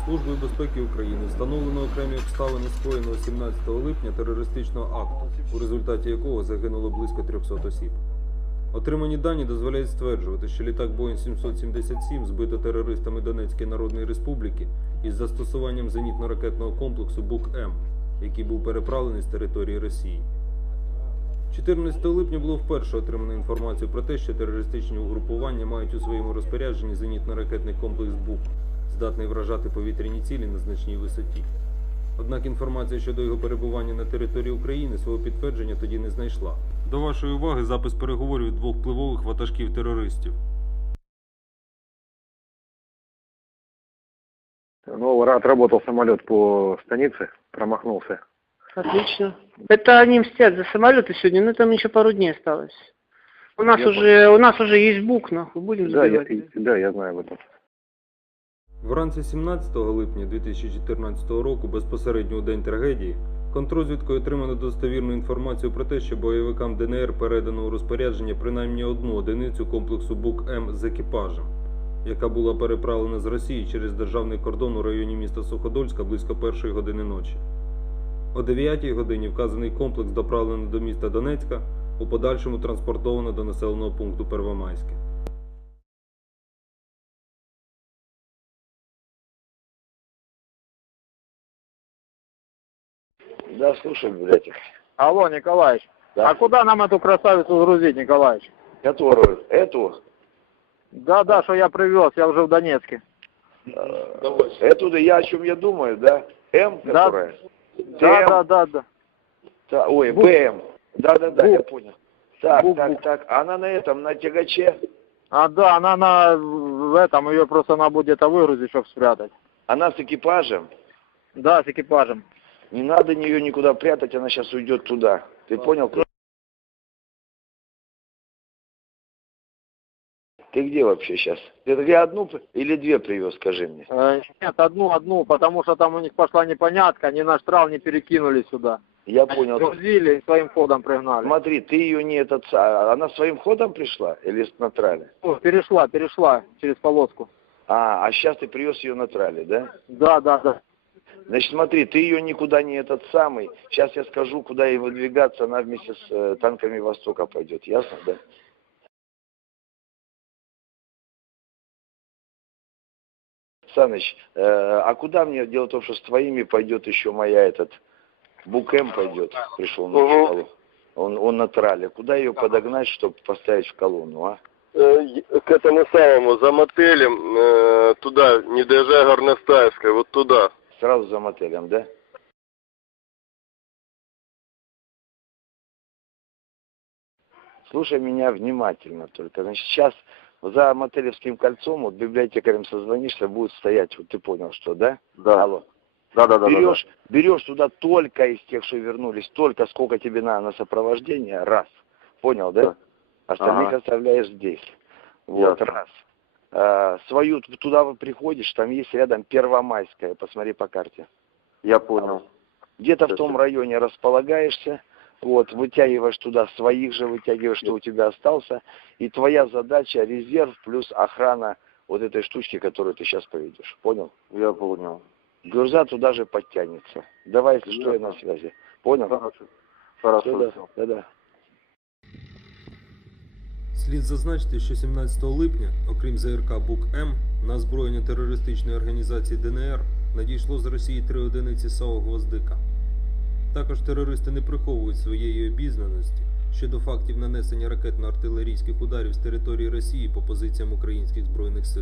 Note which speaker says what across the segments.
Speaker 1: Службою безпеки України встановлено окремі обставини скоєного 17 липня терористичного акту, у результаті якого загинуло близько 300 осіб. Отримані дані дозволяють стверджувати, що літак Boeing 777 збито терористами Донецької Народної Республіки із застосуванням зенітно-ракетного комплексу Бук-М, який був переправлений з території Росії. 14 липня було вперше отримано інформацію про те, що терористичні угрупування мають у своєму розпорядженні зенітно-ракетний комплекс БУК, здатний вражати повітряні цілі на значній висоті. Однак інформація щодо його перебування на території України свого підтвердження тоді не знайшла. До вашої уваги запис переговорів двох впливових ватажків терористів.
Speaker 2: Ну, отработал самолет по станице, промахнулся.
Speaker 3: Отлично. Это они мстят за самолеты сегодня, но там еще пару дней осталось. У нас уже есть БУК, нахуй, будем забивать.
Speaker 2: Да, я знаю об этом.
Speaker 1: Вранці 17 липня 2014 року, безпосередньо у день трагедії, контррозвідкою отримано достовірну інформацію про те, що бойовикам ДНР передано у розпорядження принаймні одну одиницю комплексу Бук-М з екіпажем, яка була переправлена з Росії через державний кордон у районі міста Суходольська близько 1-ї години ночі. О 9-й годині вказаний комплекс доправлено до міста Донецька, у подальшому транспортовано до населеного пункту Первомайське.
Speaker 2: Да, слушай, блядь.
Speaker 4: Алло, Николаевич,
Speaker 2: Да.
Speaker 4: а куда нам эту красавицу грузить, Николаевич?
Speaker 2: Которую? Эту?
Speaker 4: Да, что я привез, я уже в Донецке.
Speaker 2: Эту, да, я о чем я думаю, да? М,
Speaker 4: Да.
Speaker 2: которая?
Speaker 4: Да.
Speaker 2: Ой,
Speaker 4: Бук.
Speaker 2: БМ. Да, я
Speaker 4: Бук.
Speaker 2: понял. Так,
Speaker 4: Бук.
Speaker 2: так. Она на этом, на тягаче?
Speaker 4: Да, она в этом, ее просто надо будет где-то выгрузить, чтобы спрятать.
Speaker 2: Она с экипажем?
Speaker 4: Да, с экипажем.
Speaker 2: Не надо ее никуда прятать, она сейчас уйдет туда. Ты понял? Ты где вообще сейчас? Ты одну или две привез, скажи мне?
Speaker 4: Нет, одну, потому что там у них пошла непонятка, ни наш трал не перекинули сюда.
Speaker 2: Я понял.
Speaker 4: Грузили и своим ходом пригнали.
Speaker 2: Смотри, ты ее не она своим ходом пришла или на трале?
Speaker 4: Перешла через полоску.
Speaker 2: А сейчас ты привез ее на трале, да?
Speaker 4: Да.
Speaker 2: Значит, смотри, ты ее никуда не Сейчас я скажу, куда ей выдвигаться, она вместе с танками Востока пойдет, ясно, да? Саныч, а куда мне? Дело в том, что с твоими пойдет еще моя Бук-М пойдет, пришел на шкалу. Он на трале. Куда ее подогнать, чтобы поставить в колонну, а?
Speaker 5: К этому самому, за мотелем, туда, не доезжая Горностаевской, вот туда.
Speaker 2: Сразу за мотелем, да? Слушай меня внимательно только. Значит, сейчас за Мотелевским кольцом, вот библиотекарем созвонишься, будет стоять, вот ты понял, что, да?
Speaker 5: Да.
Speaker 2: Алло.
Speaker 5: Да.
Speaker 2: Берешь туда только из тех, что вернулись, только сколько тебе надо на сопровождение, раз. Понял, да? Остальных оставляешь здесь. Вот,
Speaker 5: Ясно.
Speaker 2: раз. Свою туда приходишь, там есть рядом Первомайская, посмотри по карте.
Speaker 5: Я понял.
Speaker 2: Где-то в том районе располагаешься, вот, вытягиваешь туда своих же, вытягиваешь, что у тебя остался, и твоя задача резерв плюс охрана вот этой штучки, которую ты сейчас поведешь. Понял?
Speaker 5: Я понял.
Speaker 2: Гюрза туда же подтянется. Давай, если что, я на связи. Понял?
Speaker 5: Хорошо.
Speaker 2: Да.
Speaker 1: Слід зазначити, що 17 липня, окрім ЗРК Бук-М, на озброєння терористичної організації ДНР надійшло з Росії 3 одиниці САУ «Гвоздика». Також терористи не приховують своєї обізнаності щодо фактів нанесення ракетно-артилерійських ударів з території Росії по позиціям українських збройних сил.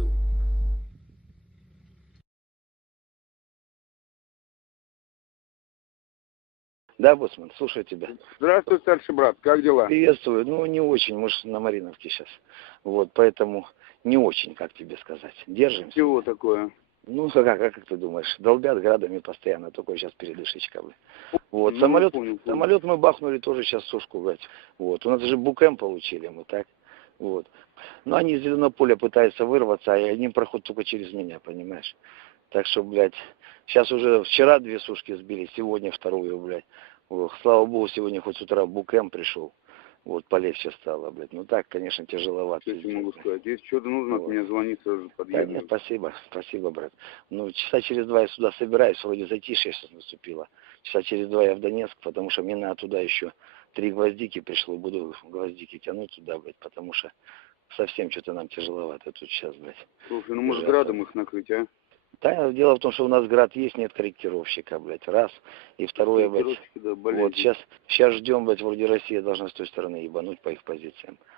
Speaker 2: Да, боссман, слушаю тебя.
Speaker 5: Здравствуй, старший брат, как дела?
Speaker 2: Приветствую. Ну, не очень, мы же на Мариновке сейчас. Вот, поэтому не очень, как тебе сказать. Держимся.
Speaker 5: Чего такое?
Speaker 2: Ну, как ты думаешь? Долбят градами постоянно, только сейчас передышечка, блядь. Вот,
Speaker 5: Ну,
Speaker 2: самолет
Speaker 5: понял.
Speaker 2: мы бахнули тоже сейчас сушку, блядь. Вот, у нас же Бук-М получили мы, так? Вот. Но они из Зеленополя пытаются вырваться, а они проходят только через меня, понимаешь? Так что, блядь, сейчас уже вчера 2 сушки сбили, сегодня 2, блядь. Ох, слава богу, сегодня хоть с утра Бук-М пришел. Вот, полегче стало, блядь. Ну так, конечно, тяжеловато.
Speaker 6: Что я могу сказать? Если что-то нужно,
Speaker 2: Вот.
Speaker 6: от меня звони, сразу же
Speaker 2: Да
Speaker 6: подъеду.
Speaker 2: нет, спасибо, брат. Ну, часа через 2 я сюда собираюсь, вроде затишье сейчас наступило. Часа через 2 я в Донецк, потому что мне надо туда еще 3 гвоздики пришло, буду гвоздики тянуть туда, блядь, потому что совсем что-то нам тяжеловато тут сейчас, блядь.
Speaker 6: Слушай, ну может
Speaker 2: Держаться.
Speaker 6: градом их накрыть, а?
Speaker 2: Да, дело в том, что у нас град есть, нет корректировщика, блядь, раз. И второе, блядь,
Speaker 6: Корректировщики, да, болезнь.
Speaker 2: вот сейчас ждем, блядь, вроде Россия должна с той стороны ебануть по их позициям.